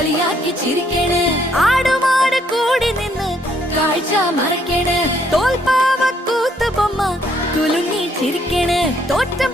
കളിയാക്കി ചിരിക്കണ്. ആടുമാട് കൂടി നിന്ന് കാഴ്ച മറക്കണ്. തോൽപ്പാവ കൂത്ത് ബൊമ്മ കുലുങ്ങി ചിരിക്കണ്. തോറ്റം